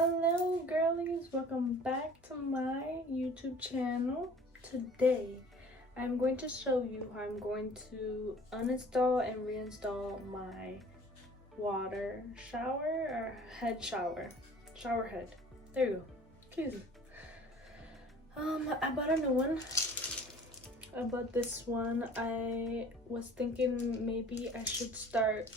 Hello girlies, welcome back to my YouTube channel. Today I'm going to show you how I'm going to uninstall and reinstall my water shower or head shower head. There you go. Jesus. I bought a new one. I bought this one. I was thinking maybe I should start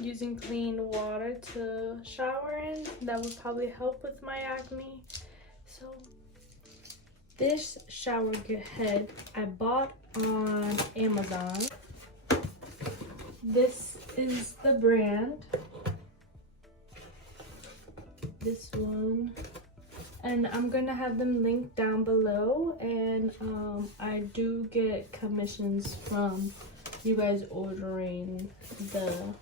using clean water to shower in. That would probably help with my acne. So this shower head I bought on Amazon. This is the brand, this one, and I'm gonna have them linked down below. And I do get commissions from you guys ordering the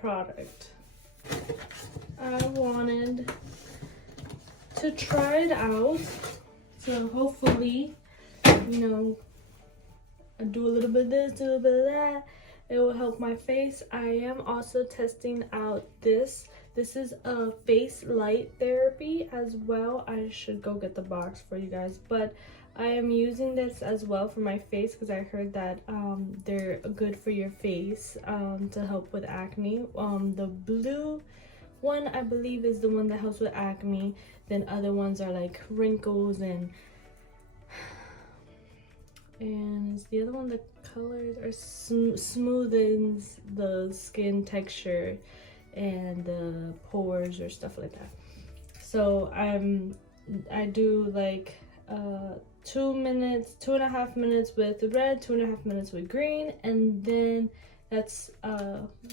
product. I wanted to try it out, so hopefully, you know, I do a little bit of this, do a little bit of that. It will help my face. I am also testing out this. This is a face light therapy as well. I should go get the box for you guys, but I am using this as well for my face because I heard that they're good for your face to help with acne. The blue one I believe is the one that helps with acne. Then other ones are like wrinkles and is the other one, the colors are smoothens the skin texture and the pores or stuff like that. So I do like 2.5 minutes with red, 2.5 minutes with green, and then that's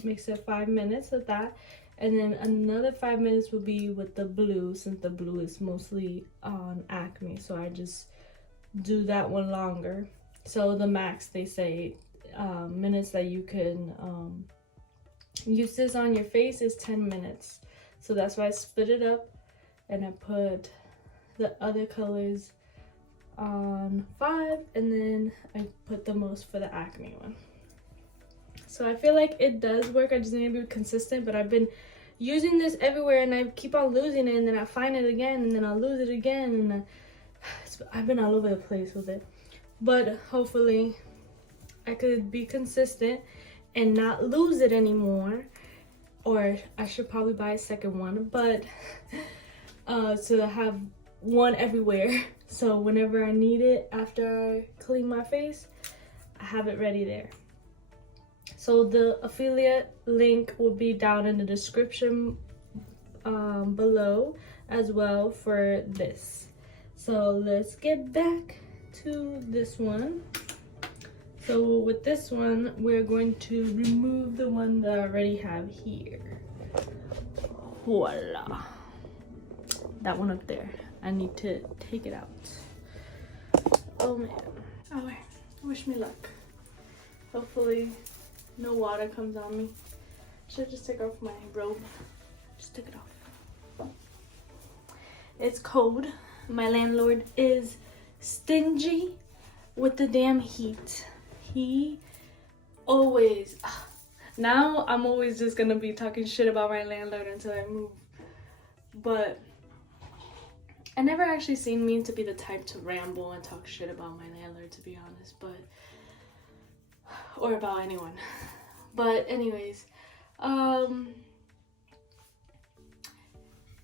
makes it 5 minutes of that. And then another 5 minutes will be with the blue, since the blue is mostly on acne. So I just do that one longer. So the max, they say, minutes that you can use this on your face is 10 minutes. So that's why I split it up and I put the other colors on 5, and then I put the most for the acne one. So I feel like it does work. I just need to be consistent, but I've been using this everywhere and I keep on losing it, and then I find it again and then I'll lose it again, and I've been all over the place with it. But hopefully I could be consistent and not lose it anymore, or I should probably buy a second one, but to have one everywhere, so whenever I need it after I clean my face, I have it ready there. So the affiliate link will be down in the description below as well for this. So let's get back to this one. So with this one, we're going to remove the one that I already have here. Voila. That one up there. I need to take it out. Oh man. Oh, wish me luck. Hopefully no water comes on me. Should just take off my robe. Just take it off. It's cold. My landlord is stingy with the damn heat. He always, now I'm always just gonna be talking shit about my landlord until I move. But I never actually seen me to be the type to ramble and talk shit about my landlord, to be honest, but or about anyone. But anyways,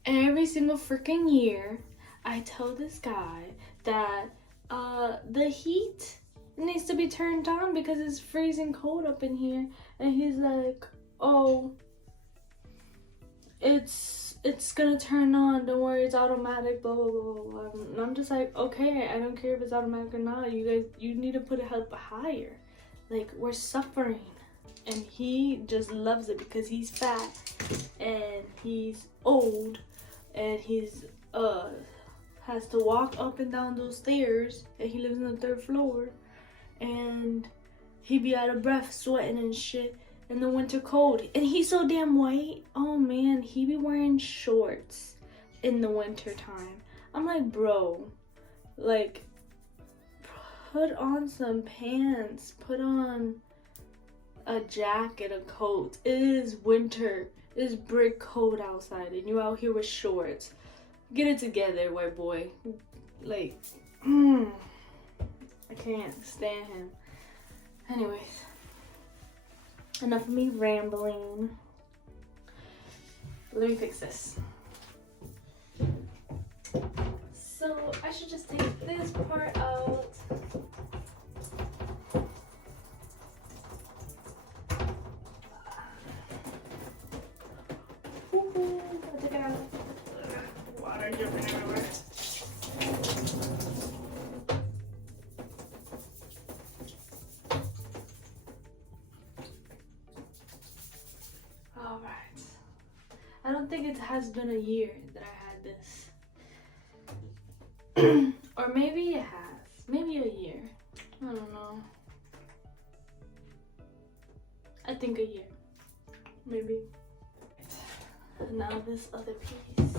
every single freaking year I tell this guy that the heat needs to be turned on because it's freezing cold up in here, and he's like, oh, it's gonna turn on, don't worry, it's automatic, blah blah blah blah. And I'm just like, okay, I don't care if it's automatic or not, you need to put it up higher. Like, we're suffering. And he just loves it because he's fat and he's old and he's has to walk up and down those stairs, and he lives on the 3rd floor, and he be out of breath, sweating and shit in the winter cold. And he's so damn white. Oh man, he be wearing shorts in the winter time. I'm like, bro, like, put on some pants, put on a jacket, a coat. It is winter. It is brick cold outside, and you out here with shorts. Get it together, white boy. Like, I can't stand him. Anyways, enough of me rambling. Let me fix this. So I should just take this part out. I'll take it out. Water dripping everywhere. All right. I don't think it has been a year that I had this. Or maybe it has. Maybe a year. I don't know. I think a year. Maybe. Now this other piece.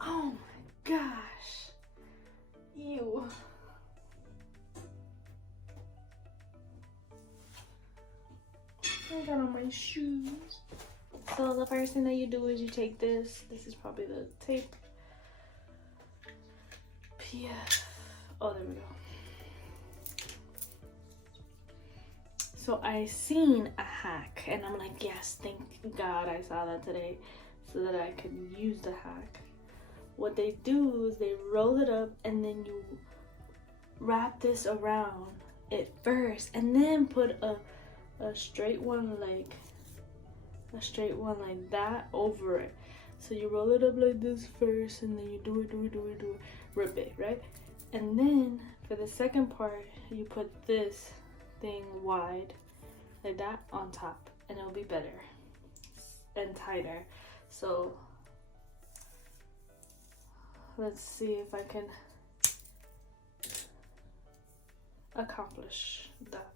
Oh my gosh. Ew. I got on my shoes. So the first thing that you do is you take this. This is probably the tape. PF. Oh, there we go. So I seen a hack and I'm like, yes, thank God I saw that today so that I could use the hack. What they do is they roll it up and then you wrap this around it first and then put a straight one like that over it. So you roll it up like this first and then you do it, rip it, right? And then for the second part, you put this thing wide like that on top and it'll be better and tighter. So let's see if I can accomplish that.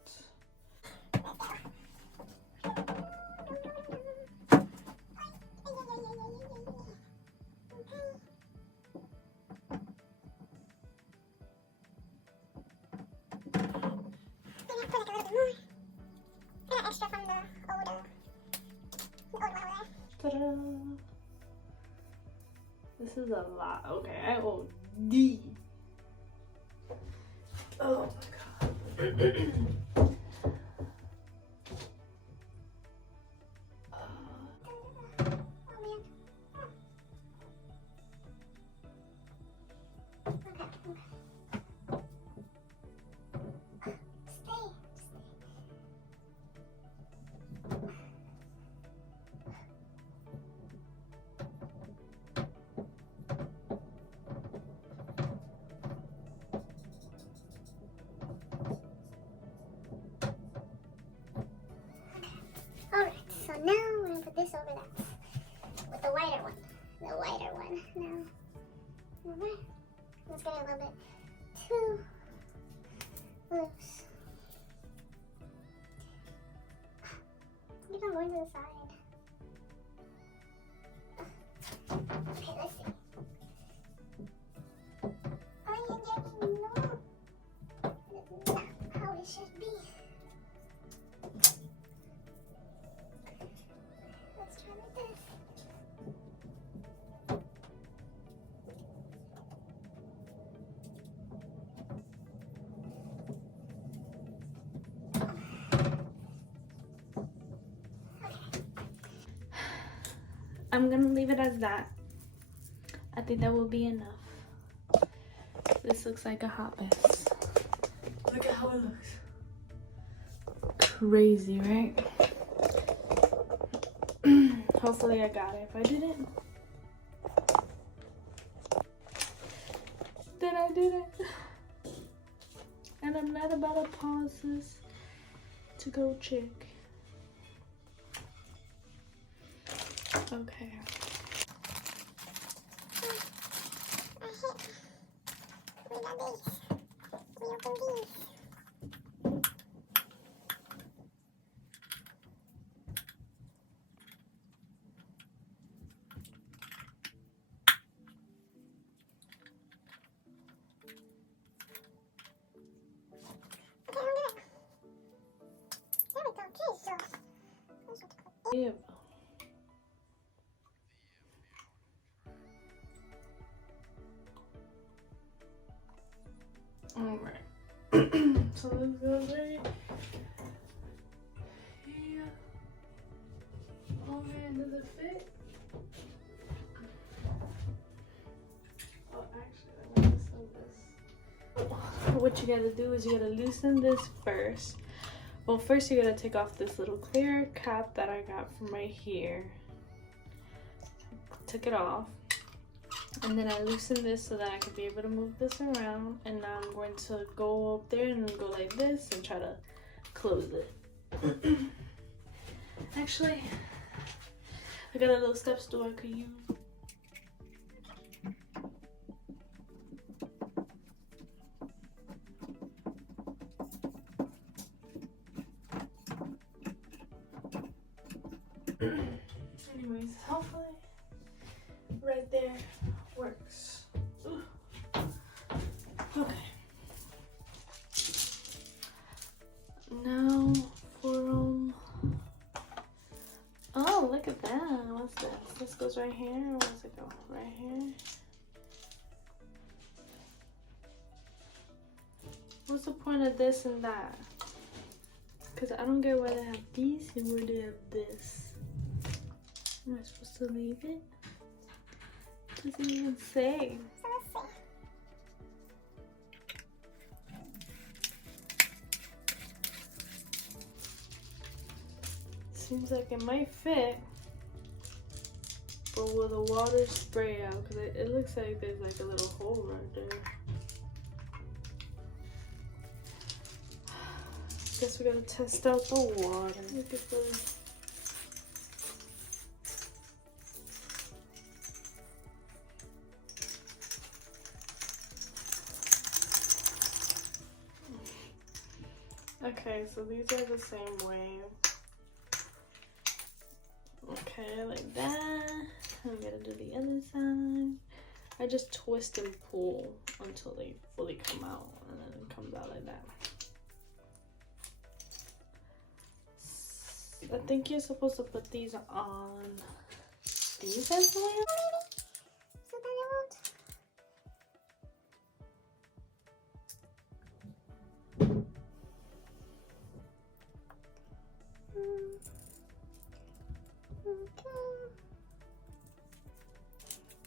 Ta-da! This is a lot. Okay, I OD. Oh my god. Alright, so now we're gonna put this over that with the whiter one. The whiter one. Now, alright, let's get it a little bit too loose. Keep on going to the side. Okay, let's see. No. That's not how it should be. Let's try like this. I'm gonna leave it as that. I think that will be enough. This looks like a hot mess. Look at how it looks. Crazy, right? Hopefully I got it. If I didn't, then I didn't. And I'm not about to pause this to go check. Okay. We got these. We open these. live. Alright. So this goes right here. Oh man, does it fit? Oh, actually, I want to sew this. What you gotta do is you gotta loosen this first. Well, first you gotta take off this little clear cap that I got from right here. Took it off. And then I loosened this so that I could be able to move this around. And now I'm going to go up there and go like this and try to close it. Actually, I got a little step stool I could use. Anyways, hopefully right there works. Okay. Now for oh, look at that. What's this? This goes right here, or where does it go? Right here. What's the point of this and that? Because I don't get why they have these and why they have this. Am I supposed to leave it? It doesn't even say. Seems like it might fit, but will the water spray out? Because it looks like there's like a little hole right there. Guess we gotta test out the water. Look at the... Okay, so these are the same way. Okay, like that. And we gotta do the other side. I just twist and pull until they fully come out, and then it comes out like that. I think you're supposed to put these on these as well. So that it won't.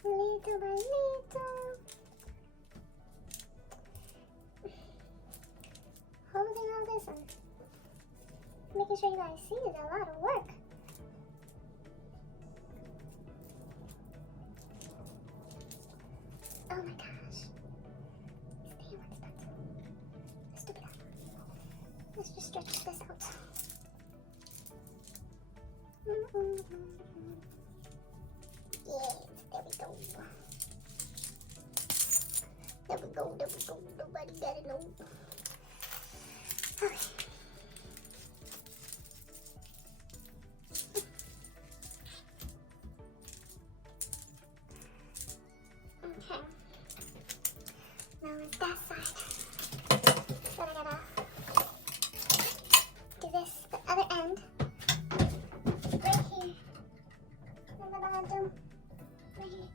Little by little. Holding all this and making sure you guys see is a lot of work. Oh my gosh. Damn, what's that? Stupid. Let's just stretch this out. Yes, there we go. There we go, there we go. Nobody got it, no. Okay. Okay. Now it's that side. So I gotta do this, the other end. Right here. In the bottom. Right here.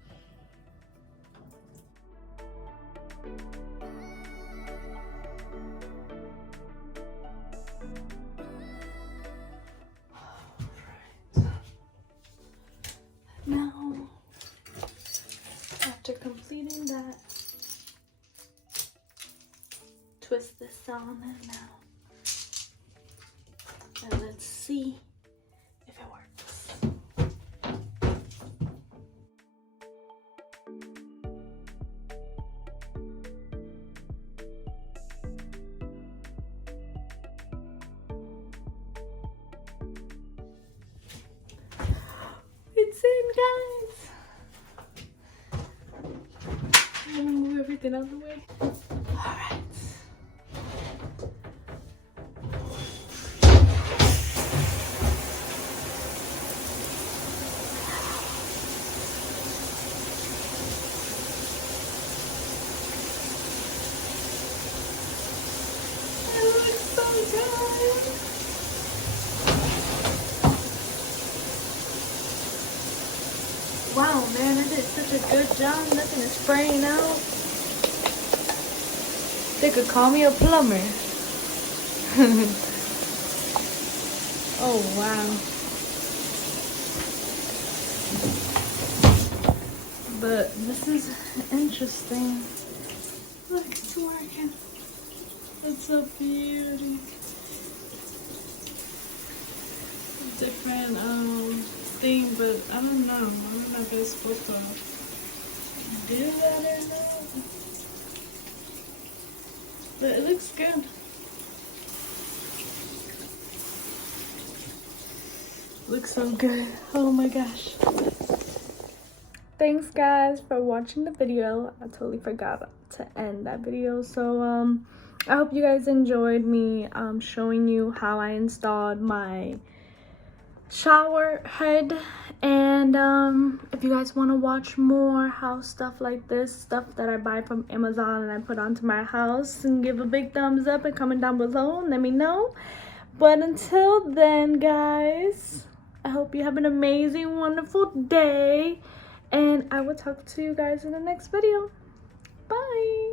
Now, after completing that, twist this on it now. And let's see if it works. It's in, guys. I'm gonna move everything out of the way. Alright. It looks so good. Wow, man, I did such a good job. Nothing is spraying out. They could call me a plumber. Oh, wow. But this is interesting. Look, it's working. It's a beauty. Different thing, but I don't know. I don't know if it's supposed to do that or not. But it looks good. Looks so good. Oh my gosh. Thanks guys for watching the video. I totally forgot to end that video. So I hope you guys enjoyed me showing you how I installed my shower head. And if you guys want to watch more house stuff like this, stuff that I buy from Amazon and I put onto my house, and give a big thumbs up and comment down below and let me know. But until then guys, I hope you have an amazing, wonderful day, and I will talk to you guys in the next video. Bye.